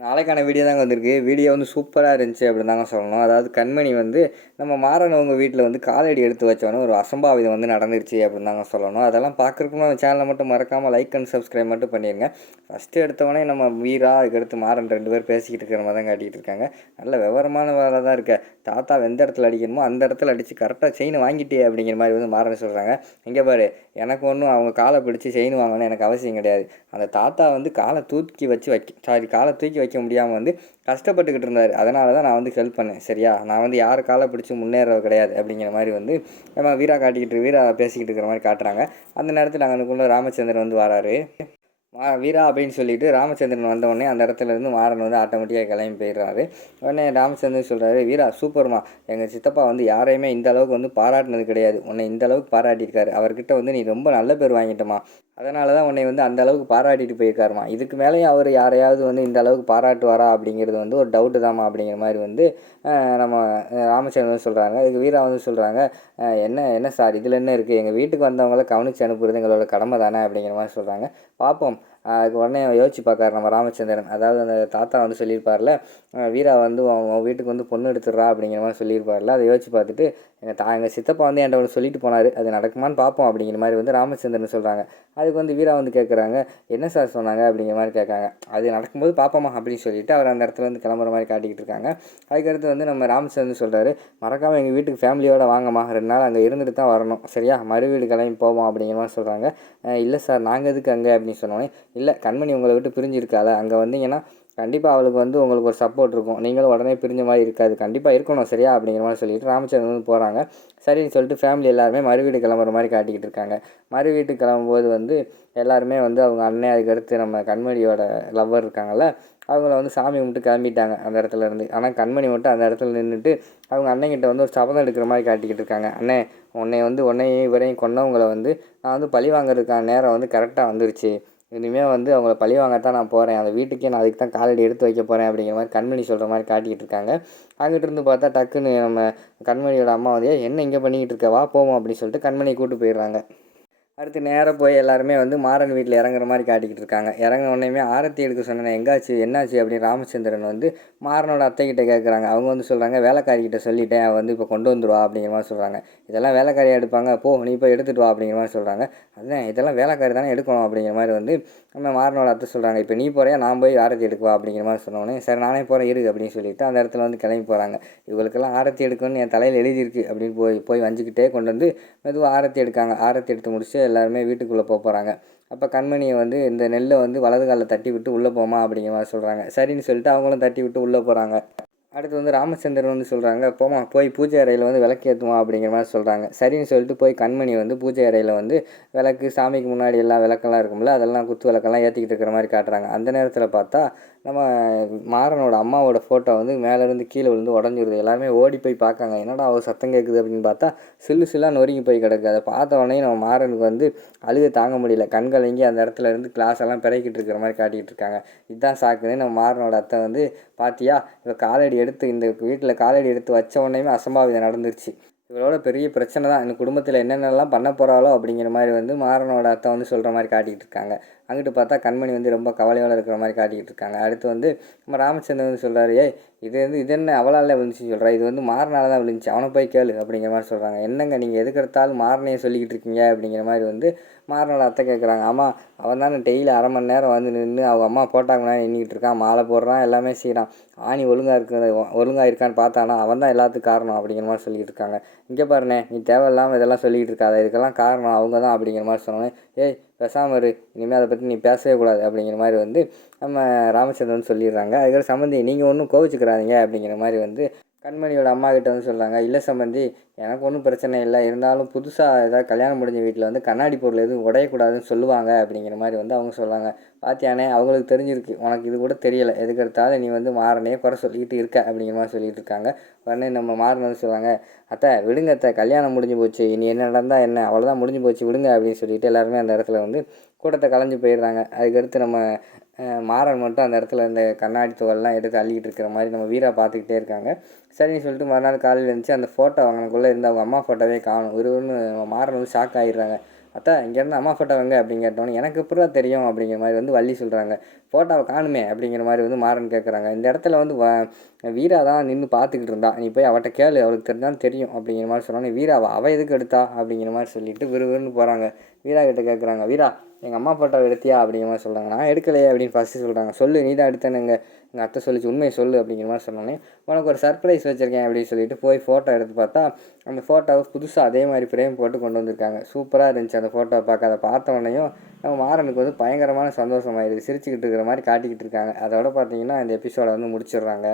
நாளைக்கான வீடியோ தாங்க வந்திருக்கு. வீடியோ வந்து சூப்பரா இருந்துச்சு அப்படின்னு தாங்க சொல்லணும். அதாவது கண்மணி வந்து நம்ம மாறனவங்க வீட்ல வந்து காலடி எடுத்து வச்சோன்னே ஒரு அசம்பாவிதம் வந்து நடந்துருச்சு அப்படின்னு தாங்க சொல்லணும். அதெல்லாம் பார்க்குறதுக்கு நம்ம சேனலை மட்டும் மறக்காமல் லைக் அண்ட் சப்ஸ்கிரைப் மட்டும் பண்ணிடுங்க. ஃபஸ்ட்டு எடுத்தவொடனே நம்ம வீரா அதுக்கடுத்து மாறன் 2 பேர் பேசிக்கிட்டு இருக்கிற மாதிரி தான் காட்டிகிட்டு இருக்காங்க. நல்ல விவரமான வேலை தான் இருக்க. தாத்தா எந்த இடத்துல அடிக்கணுமோ அந்த இடத்துல அடித்து கரெக்டாக செயின் வாங்கிட்டே அப்படிங்கிற மாதிரி வந்து மாறன் சொல்கிறாங்க. இங்கே பாரு, எனக்கு ஒன்றும் அவங்க காலை பிடிச்சி செயின் வாங்கணும்னு எனக்கு அவசியம் கிடையாது. அந்த தாத்தா வந்து காலை தூக்கி வைக்க முடியாமல் வந்து கஷ்டப்பட்டுக்கிட்டு இருந்தார். அதனால தான் நான் வந்து ஹெல்ப் பண்ணேன். சரியா, நான் வந்து யார் காலை பிடிச்சி முன்னேற கிடையாது அப்படிங்கிற மாதிரி வந்து நம்ம வீரா பேசிக்கிட்டு இருக்கிற மாதிரி காட்டுறாங்க. அந்த நேரத்தில் அங்கனுக்குள்ள ராமச்சந்திரன் வந்து வராரு. வீரா அப்படின்னு சொல்லிட்டு ராமச்சந்திரன் வந்தவுடனே அந்த இடத்துல இருந்து மாறன் வந்து ஆட்டோமேட்டிக்காக கிளம்பி போயிடுறாரு. உடனே ராமச்சந்திரன் சொல்கிறாரு, வீரா சூப்பர்மா, எங்கள் சித்தப்பா வந்து யாரையுமே இந்த அளவுக்கு வந்து பாராட்டினது கிடையாது, உன்னை இந்த அளவுக்கு பாராட்டியிருக்காரு. அவர்கிட்ட வந்து நீ ரொம்ப நல்ல பேர் வாங்கிட்டமா, அதனால தான் உன்னை வந்து அந்த அளவுக்கு பாராட்டிட்டு போயிருக்காருமா. இதுக்கு மேலேயும் அவர் யாரையாவது வந்து இந்த அளவுக்கு பாராட்டுவாரா அப்படிங்கிறது வந்து ஒரு டவுட்டு தாம்மா அப்படிங்கிற மாதிரி வந்து நம்ம ராமச்சந்திரன் சொல்கிறாங்க. இதுக்கு வீரா வந்து சொல்கிறாங்க, என்ன என்ன சார் இதில் என்ன இருக்குது, எங்கள் வீட்டுக்கு வந்தவங்கள கவனித்து அனுப்புறது எங்களோட கடமை தானே அப்படிங்கிற மாதிரி சொல்கிறாங்க. பார்ப்போம். அதுக்கு உடனே யோசிச்சு பார்க்காரு நம்ம ராமச்சந்திரன். அதாவது அந்த தாத்தா வந்து சொல்லியிருப்பார்ல, வீரா வந்து அவன் வீட்டுக்கு வந்து பொண்ணு எடுத்துடுறா அப்படிங்கிற மாதிரி சொல்லியிருப்பார்ல, அதை யோசிச்சு பார்த்துட்டு எங்கள் சித்தப்பா வந்து என்கிட்ட ஒன்று சொல்லிட்டு போனார், அது நடக்குமான்னு பார்ப்போம் அப்படிங்கிற மாதிரி வந்து ராமச்சந்திரன் சொல்கிறாங்க. அதுக்கு வந்து வீரா வந்து கேட்குறாங்க, என்ன சார் சொன்னாங்க அப்படிங்கிற மாதிரி கேட்காங்க. அது நடக்கும்போது பார்ப்போமா அப்படின்னு சொல்லிட்டு அவர் அந்த இடத்துல வந்து கிளம்புற மாதிரி காட்டிக்கிட்டு இருக்காங்க. அதுக்கடுத்து வந்து நம்ம ராமச்சந்திரன் சொல்கிறாரு, மறக்காமல் எங்கள் வீட்டுக்கு ஃபேமிலியோடு வாங்கம்மா, 2 நாள் அங்கே இருந்துட்டு தான் வரணும், சரியா, மறுவீடு கிளம்பி போவோம் அப்படிங்கிற மாதிரி சொல்கிறாங்க. இல்லை சார், நாங்கள் எதுக்கு அங்கே அப்படின்னு சொன்னோன்னே, இல்லை கண்மணி உங்களை விட்டு பிரிஞ்சிருக்கால, அங்கே வந்தீங்கன்னா கண்டிப்பாக அவளுக்கு வந்து உங்களுக்கு ஒரு சப்போர்ட் இருக்கும், நீங்களும் உடனே பிரிஞ்ச மாதிரி இருக்காது, கண்டிப்பாக இருக்கணும் சரியா அப்படிங்கிற மாதிரி சொல்லிட்டு ராமச்சந்திரன் வந்து போகிறாங்க. சரின்னு சொல்லிட்டு ஃபேமிலி எல்லாருமே மறுவீடு கிளம்புற மாதிரி காட்டிக்கிட்டு இருக்காங்க. மறுவீட்டுக்கு கிளம்பும்போது வந்து எல்லாருமே வந்து அவங்க அண்ணன், அதுக்கடுத்து நம்ம கண்மணியோட லவ்வர் இருக்காங்கல்ல, அவங்கள வந்து சாமி கும்பிட்டு கிளம்பிட்டாங்க அந்த இடத்துல இருந்து. ஆனால் கண்மணி மட்டும் அந்த இடத்துல நின்றுட்டு அவங்க அண்ணங்கிட்ட வந்து ஒரு சபதம் எடுக்கிற மாதிரி காட்டிக்கிட்டு இருக்காங்க. அண்ணே, உன்னையும் இவரையும் கொன்னவங்களை வந்து நான் வந்து பழி வாங்குறதுக்கான நேரம் வந்து கரெக்டாக வந்துருச்சு, இனிமேல் வந்து அவங்கள பழி வாங்கத்தான் நான் போகிறேன், அந்த வீட்டுக்கே நான் அதுக்கு தான் காலடி எடுத்து வைக்க போகிறேன் அப்படிங்கிற மாதிரி கண்மணி சொல்கிற மாதிரி காட்டிக்கிட்டு இருக்காங்க. அங்கிட்டு இருந்து பார்த்தா டக்குன்னு நம்ம கண்மணியோட அம்மா வந்து, என்ன இங்கே பண்ணிக்கிட்டு இருக்க, வா போவோம் அப்படின்னு சொல்லிட்டு கண்மணியை கூப்பிட்டு போயிடுறாங்க. அடுத்து நேராக போய் எல்லாருமே வந்து மாறன் வீட்டில் இறங்குற மாதிரி காட்டிக்கிட்டு இருக்காங்க. இறங்கின உடனேயுமே ஆரத்தி எடுக்க சொன்னேன், என்னாச்சு அப்படின்னு ராமச்சந்திரன் வந்து மாறனோட அத்தைக்கிட்ட கேட்குறாங்க. அவங்க வந்து சொல்கிறாங்க, வேலைக்காரிக்கிட்ட சொல்லிட்டேன், அவள் வந்து இப்போ கொண்டு வந்துடுவா அப்படிங்கிற மாதிரி சொல்கிறாங்க. இதெல்லாம் வேலைக்காரியாக எடுப்பாங்க, போ நீ இப்போ எடுத்துகிட்டு வா அப்படிங்கிற மாதிரி சொல்கிறாங்க. அதுதான், இதெல்லாம் வேலைக்காரி தானே எடுக்கணும் அப்படிங்கிற மாதிரி வந்து நம்ம மாறனோட அத்தை சொல்கிறாங்க. இப்போ நீ போறியா, நான் போய் ஆரத்தி எடுக்குவா அப்படிங்கிற மாதிரி சொன்னோடனே, சரி நானே போகிறேன் இருக்கு அப்படின்னு சொல்லிட்டு அந்த இடத்துல வந்து கிளம்பி போகிறாங்க. இவங்களுக்கெல்லாம் ஆரத்தி எடுக்கணும்னு என் தலையில் எழுதியிருக்கு அப்படின்னு போய் வஞ்சிக்கிட்டே கொண்டு வந்து மெதுவாக ஆரத்தி எடுக்காங்க. ஆரத்தி எடுத்து முடிச்சு எல்லாருமே வீட்டுக்குள்ளே போகிறாங்க. அப்போ கண்மணியை வந்து இந்த நெல்லை வந்து வலது காலில் தட்டி விட்டு உள்ளே போமா அப்படிங்கிற மாதிரி சொல்கிறாங்க. சரின்னு சொல்லிட்டு அவங்களும் தட்டி விட்டு உள்ளே போகிறாங்க. அடுத்து வந்து ராமச்சந்திரன் வந்து சொல்கிறாங்க, போமா போய் பூஜை அறையில் வந்து விளக்கு ஏற்றுவோம் அப்படிங்கிற மாதிரி சொல்கிறாங்க. சரின்னு சொல்லிட்டு போய் கண்மணி வந்து பூஜை அறையில் வந்து விளக்கு, சாமிக்கு முன்னாடி எல்லாம் விளக்கெல்லாம் இருக்கும்ல, அதெல்லாம் குத்து விளக்கெல்லாம் ஏற்றிக்கிட்டு இருக்கிற மாதிரி காட்டுறாங்க. அந்த நேரத்தில் பார்த்தா நம்ம மாறனோட அம்மாவோட ஃபோட்டோ வந்து மேலேருந்து கீழே விழுந்து உடஞ்சிருது. எல்லாருமே ஓடி போய் பார்க்காங்க, என்னடா அவள் சத்தம் கேட்குது அப்படின்னு பார்த்தா சில்லாக நொறுங்கி போய் கிடக்கு. அதை பார்த்த உடனே நம்ம மாறனுக்கு வந்து அழுகை தாங்க முடியல, கண்கலங்கி அந்த இடத்துல இருந்து கிளாஸ் எல்லாம் பிறக்கிட்டு இருக்கிற மாதிரி காட்டிக்கிட்டு இருக்காங்க. இதுதான் சாக்குன்னு நம்ம மாறனோட அத்தை வந்து, பாத்தியா இவ இந்த வீட்டில் காலடி எடுத்து வச்ச உடனேயுமே அசம்பாவிதம் நடந்துருச்சு, இவளோட பெரிய பிரச்சனை தான், இந்த குடும்பத்தில் என்னென்னலாம் பண்ண போகிறாளோ அப்படிங்கிற மாதிரி வந்து மாறனோட அத்தை வந்து சொல்கிற மாதிரி காட்டிக்கிட்டு இருக்காங்க. அங்கிட்டு பார்த்தா கண்மணி வந்து ரொம்ப கவலையோடு இருக்கிற மாதிரி காட்டிக்கிட்டு இருக்காங்க. அடுத்து வந்து நம்ம ராமச்சந்திரன் வந்து சொல்கிறாரு, இது என்ன அவளால் விழுந்துச்சுன்னு சொல்கிறா, இது வந்து மாறனால தான் விழுந்துச்சு, அவனை போய் கேளு அப்படிங்கிற மாதிரி சொல்கிறாங்க. என்னங்க நீங்கள் எதுக்கு எடுத்தாலும் மாறனையே சொல்லிக்கிட்டு இருக்கீங்க அப்படிங்கிற மாதிரி வந்து மாறனோட அத்தை கேட்குறாங்க. ஆமாம், அவன் தானே டெய்லி அரை மணி நேரம் வந்து நின்று அவங்க அம்மா போட்டாங்கன்னா எண்ணிக்கிட்டு இருக்கான், மாலை போடுறான், எல்லாமே செய்கிறான், ஆணி ஒழுங்காக இருக்கான்னு பார்த்தானா, அவன் தான் எல்லாத்துக்கும் காரணம் அப்படிங்கிற மாதிரி சொல்லிக்கிட்டு இருக்காங்க. இங்கே பாருண்ணே, நீ தேவையில்லாமல் இதெல்லாம் சொல்லிக்கிட்டு இருக்காத, இதுக்கெல்லாம் காரணம் அவங்க தான் அப்படிங்கிற மாதிரி சொன்னோன்னே, பேசாமல் இரு, இனிமேல் அதை பற்றி நீ பேசவே கூடாது அப்படிங்கிற மாதிரி வந்து நம்ம ராமச்சந்திரன் சொல்லிடுறாங்க. அதுக்கப்புறம் சம்மந்தி நீங்கள் ஒன்றும் கோவிச்சுக்கிறாதீங்க அப்படிங்கிற மாதிரி வந்து கண்மணியோட அம்மா கிட்ட வந்து சொல்கிறாங்க. இல்லை சம்மந்தி, எனக்கு ஒன்றும் பிரச்சனை இல்லை, இருந்தாலும் புதுசாக ஏதாவது கல்யாணம் முடிஞ்ச வீட்டில் வந்து கண்ணாடி பொருள் எதுவும் உடையக்கூடாதுன்னு சொல்லுவாங்க அப்படிங்கிற மாதிரி வந்து அவங்க சொல்கிறாங்க. பாத்தியானே, அவங்களுக்கு தெரிஞ்சிருக்கு, உனக்கு இது கூட தெரியலை, எதுக்கு எடுத்தாலும் நீ வந்து மாறனே குறை சொல்லிக்கிட்டு இருக்க அப்படிங்கிற மாதிரி சொல்லிட்டு இருக்காங்க. உடனே நம்ம மாறன் வந்து சொல்கிறாங்க, அத்தை விடுங்க அத்தை, கல்யாணம் முடிஞ்சு போச்சு, இனி என்ன நடந்தால் என்ன, அவ்வளோதான் முடிஞ்சு போச்சு விடுங்க அப்படின்னு சொல்லிட்டு எல்லாருமே அந்த இடத்துல வந்து கூட்டத்தை கலைஞ்சு போயிடுறாங்க. அதுக்கடுத்து நம்ம மாறன் மட்டும் அந்த இடத்துல இந்த கண்ணாடி துகள்லாம் எடுத்து அள்ளிக்கிட்டு இருக்கிற மாதிரி நம்ம வீரா பார்த்துக்கிட்டே இருக்காங்க. சரின்னு சொல்லிட்டு மறுநாள் காலையில் இருந்துச்சு, அந்த ஃபோட்டோ அவங்களுக்குள்ளே இருந்து அவங்க அம்மா ஃபோட்டோவே காணும். ஒன்று மாறன் வந்து ஷாக் ஆகிடுறாங்க. அத்தா இங்கேருந்து அம்மா ஃபோட்டோ எங்கே அப்படின்னு கேட்டோன்னே எனக்கு எப்படா தெரியும் அப்படிங்கிற மாதிரி வந்து வள்ளி சொல்கிறாங்க. ஃபோட்டோவை காணுமே அப்படிங்கிற மாதிரி வந்து மாறன் கேட்குறாங்க. இந்த இடத்துல வந்து வீரா தான் நின்று பார்த்துக்கிட்டு இருந்தா, நீ போய் அவட்ட கேளு, அவளுக்கு தெரிஞ்சாலும் தெரியும் அப்படிங்கிற மாதிரி சொன்னோன்னே வீராவா அவள் எதுக்கு எடுத்தா அப்படிங்கிற மாதிரி சொல்லிட்டு விறுவிறுன்னு போகிறாங்க. வீரா கிட்ட கேட்குறாங்க, வீரா எங்கள் அம்மா ஃபோட்டோ எடுத்தியா அப்படிங்கிற மாதிரி சொல்கிறாங்க. நான் எடுக்கலையே அப்படின்னு ஃபஸ்ட்டு சொல்கிறாங்க. சொல்லு நீ தான் எடுத்தேன்னு எங்கள் அத்தை சொல்லிச்சு, உண்மையை சொல்லு அப்படிங்கிற மாதிரி சொன்னோன்னே உனக்கு ஒரு சர்ப்ரைஸ் வச்சுருக்கேன் அப்படின்னு சொல்லிட்டு போய் ஃபோட்டோ எடுத்து பார்த்தா அந்த ஃபோட்டோவை புதுசாக அதே மாதிரி ஃப்ரேம் போட்டு கொண்டு வந்திருக்காங்க. சூப்பராக இருந்துச்சு அந்த ஃபோட்டோவை பார்க்க. அதை பார்த்த உடனேயும் நம்ம மாறனுக்கு வந்து பயங்கரமான சந்தோஷமாயிருது. சிரிச்சுக்கிட்டு இருக்கிற மாதிரி காட்டிக்கிட்டு இருக்காங்க. அதோட பார்த்தீங்கன்னா இந்த எபிசோடை வந்து முடிச்சிடுறாங்க.